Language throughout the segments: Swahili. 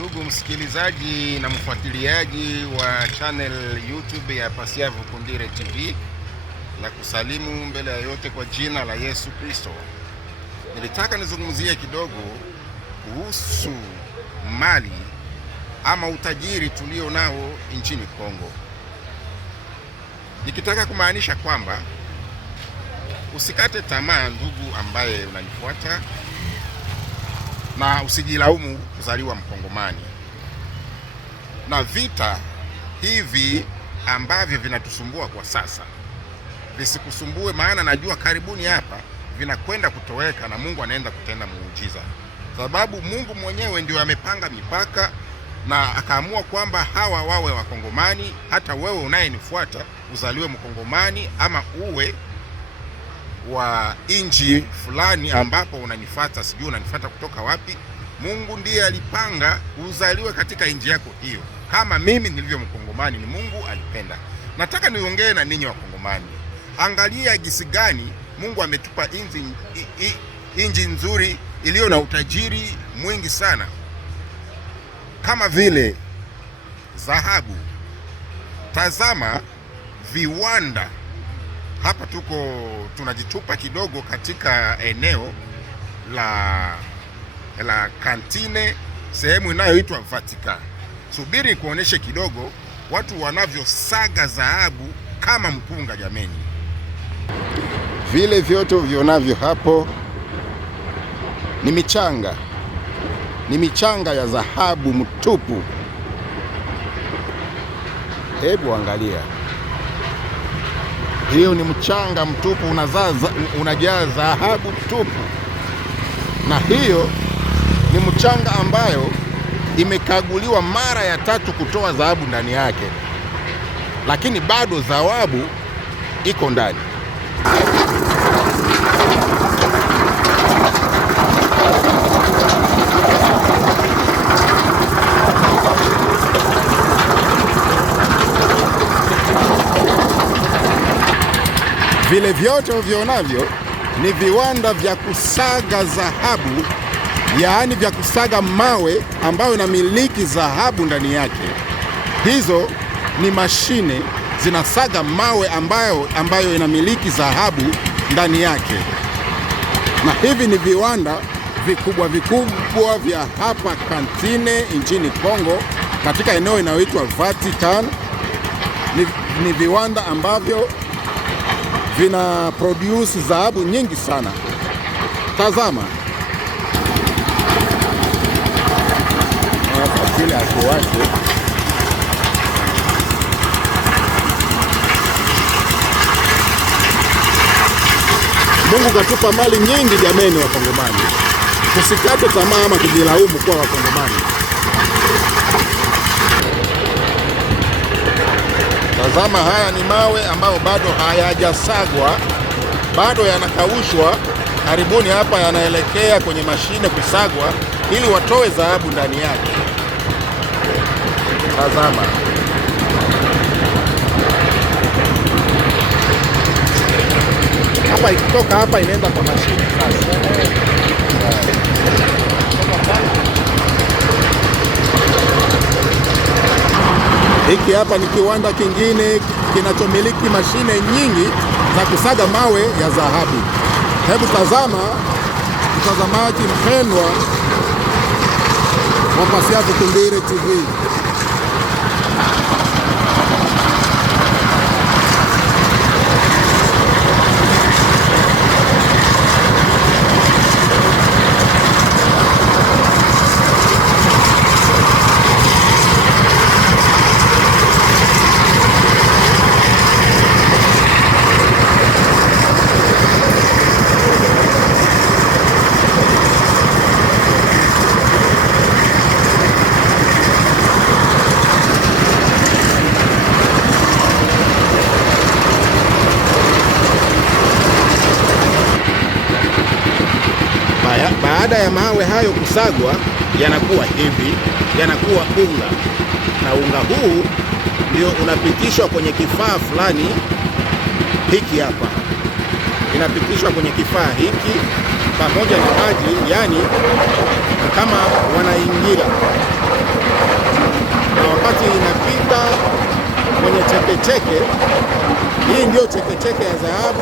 Ndugu msikilizaji na mfuatiliaji wa channel YouTube ya Pasia Vukundire TV, na kusalimu mbele ya yote kwa jina la Yesu Kristo. Nilitaka nizungumzie kidogo kuhusu mali ama utajiri tulio nao nchini Kongo. Nikitaka kumaanisha kwamba usikate tamaa ndugu ambaye unanifuata, na usijilaumu kuzaliwa Mkongomani. Na vita hivi ambavyo vinatusumbua kwa sasa visikusumbue, maana najua karibuni hapa vinakwenda kutoweka na Mungu anaenda kutenda muujiza, sababu Mungu mwenyewe ndio amepanga mipaka na akaamua kwamba hawa wawe Wakongomani. Hata wewe unayenifuata uzaliwe Mkongomani ama uwe wa inji fulani ambapo unanifuata, sijui unanifuata kutoka wapi. Mungu ndiye alipanga uzaliwe katika inji yako hiyo. Kama mimi nilivyo Mkongomani, ni Mungu alipenda. Nataka niongee na ninyi Wakongomani. Angalia jinsi gani Mungu ametupa inji nzuri iliyo na utajiri mwingi sana, kama vile dhahabu. Tazama viwanda. Hapa tunajitupa kidogo katika eneo la Kantine, sehemu inayoitwa Vatican. Subiri kuoneshe kidogo watu wanavyosaga dhahabu kama mpunga jameni. Vile vyote vionavyo hapo ni michanga ya dhahabu mtupu. Hebu angalia. Hiyo ni mchanga mtupu, unajaa dhahabu tupu. Na hiyo ni mchanga ambayo imekaguliwa mara ya 3 kutoa dhahabu ndani yake, lakini bado dhahabu iko ndani. Vile vyote uvionavyo ni viwanda vya kusaga dhahabu, yaani vya kusaga mawe ambayo inamiliki dhahabu ndani yake. Hizo ni mashine zinasaga mawe ambayo inamiliki dhahabu ndani yake. Na hivi ni viwanda vikubwa vya hapa Kantine nchini Kongo, katika eneo inayoitwa Vatican. Ni viwanda ambavyo vina produce dhahabu nyingi sana. Tazama kile akiwashe. Mungu katupa mali nyingi jameni Wakongomani. Tusikate tamaa ama kujilaumu kwa Wakongomani. Tazama, haya ni mawe ambayo bado hayajasagwa, bado yanakaushwa. Karibuni hapa yanaelekea kwenye mashine kusagwa ili watoe dhahabu ndani yake. Tazama. Hapa ikitoka hapa inaenda kwa mashine sasa. Hiki hapa ni kiwanda kingine kinachomiliki mashine nyingi za kusaga mawe ya dhahabu. Hebu tazama, mtazamaji mpendwa wa Pasia Vukundire TV. Baada ya mawe hayo kusagwa, yanakuwa hivi, yanakuwa unga. Na unga huu ndio unapitishwa kwenye kifaa fulani hiki hapa. Inapitishwa kwenye kifaa hiki pamoja na maji, yani kama wanaingira kwenye chekecheke. Hii ndio chekecheke ya dhahabu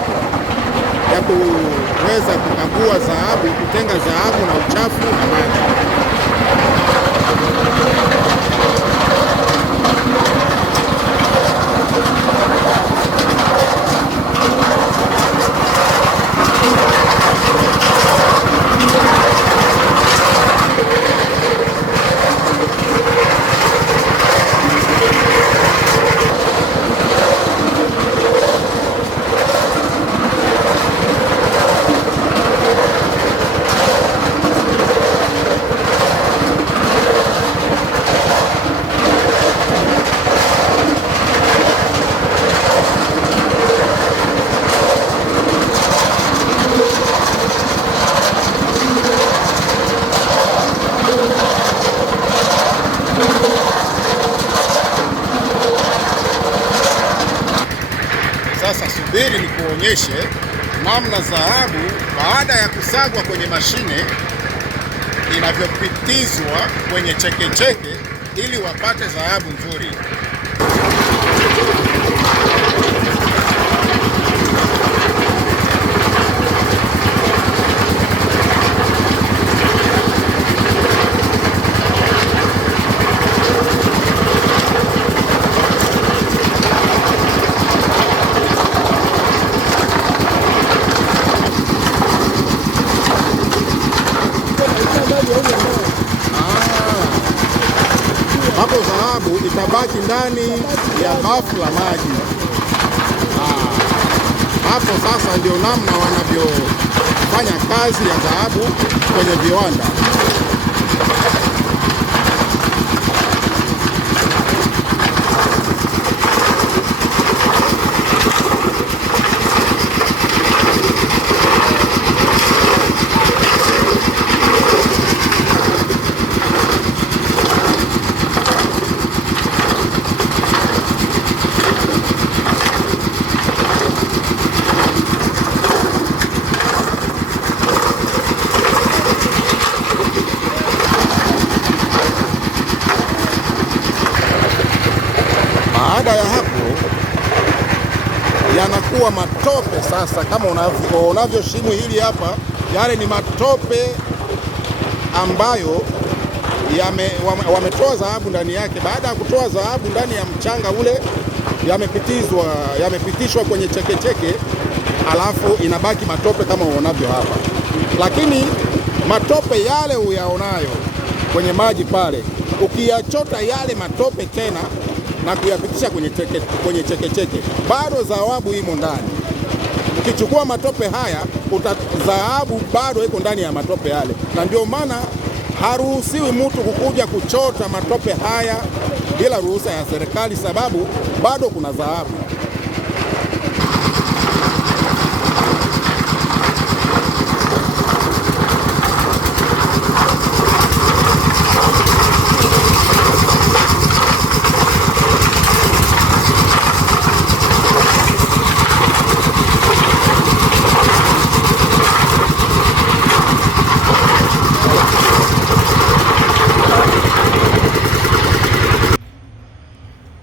ya kuweza kukagua dhahabu, kutenga dhahabu na uchafu na maji. Sasa subiri nikuonyeshe namna dhahabu baada ya kusagwa kwenye mashine inavyopitizwa kwenye chekecheke ili wapate dhahabu nzuri. Hapo dhahabu itabaki ndani ya bafu la maji. Hapo sasa ndio namna wanavyofanya kazi ya dhahabu kwenye viwanda. Baada ya hapo yanakuwa matope sasa, kama unavyo shimo hili hapa, yale ni matope ambayo wametoa dhahabu ndani yake. Baada ya kutoa dhahabu ndani ya mchanga ule, yamepitishwa kwenye chekecheke, alafu inabaki matope kama unavyo hapa. Lakini matope yale uyaonayo kwenye maji pale, ukiyachota yale matope tena na kuyapitisha kwenye chekecheke, bado dhahabu imo ndani. Ukichukua matope haya, dhahabu bado iko ndani ya matope yale, na ndio maana haruhusiwi mtu kukuja kuchota matope haya bila ruhusa ya serikali, sababu bado kuna dhahabu.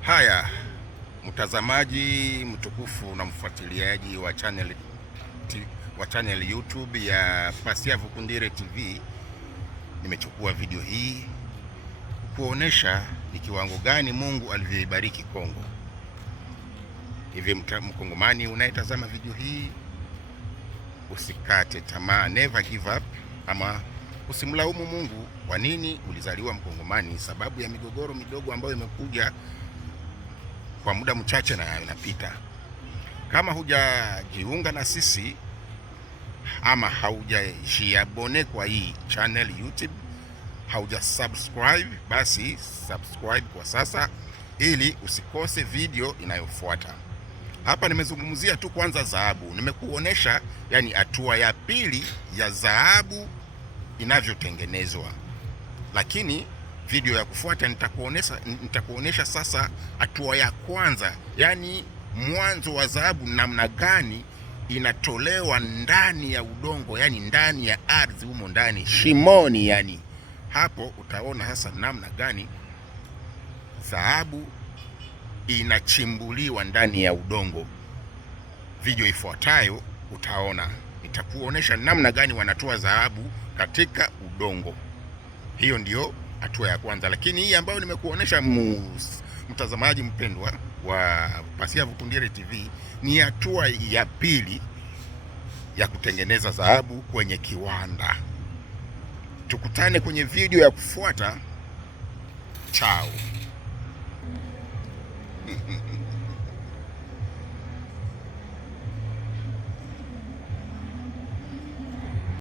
Haya, mtazamaji mtukufu na mfuatiliaji wa channel YouTube ya Pasia Vukundire TV, nimechukua video hii kuonesha ni kiwango gani Mungu alivyoibariki Kongo. Hivi mkongomani unayetazama video hii, usikate tamaa, never give up, ama usimlaumu Mungu kwa nini ulizaliwa mkongomani, sababu ya migogoro midogo ambayo imekuja kwa muda mchache na inapita. Kama hujajiunga na sisi ama haujajiabone kwa hii channel YouTube, hauja subscribe, basi subscribe kwa sasa ili usikose video inayofuata. Hapa nimezungumzia tu kwanza dhahabu, nimekuonesha yani hatua ya pili ya dhahabu inavyotengenezwa, lakini video ya kufuata nitakuonesha sasa hatua ya kwanza, yani mwanzo wa dhahabu, namna gani inatolewa ndani ya udongo, yani ndani ya ardhi, humo ndani shimoni. Yani hapo utaona sasa namna gani dhahabu inachimbuliwa ndani ya udongo. Video ifuatayo utaona, nitakuonesha namna gani wanatoa dhahabu katika udongo. Hiyo ndio hatua ya kwanza, lakini hii ambayo nimekuonesha mtazamaji mpendwa wa Pasia Vukundile TV ni hatua ya pili ya kutengeneza dhahabu kwenye kiwanda. Tukutane kwenye video ya kufuata. Chao.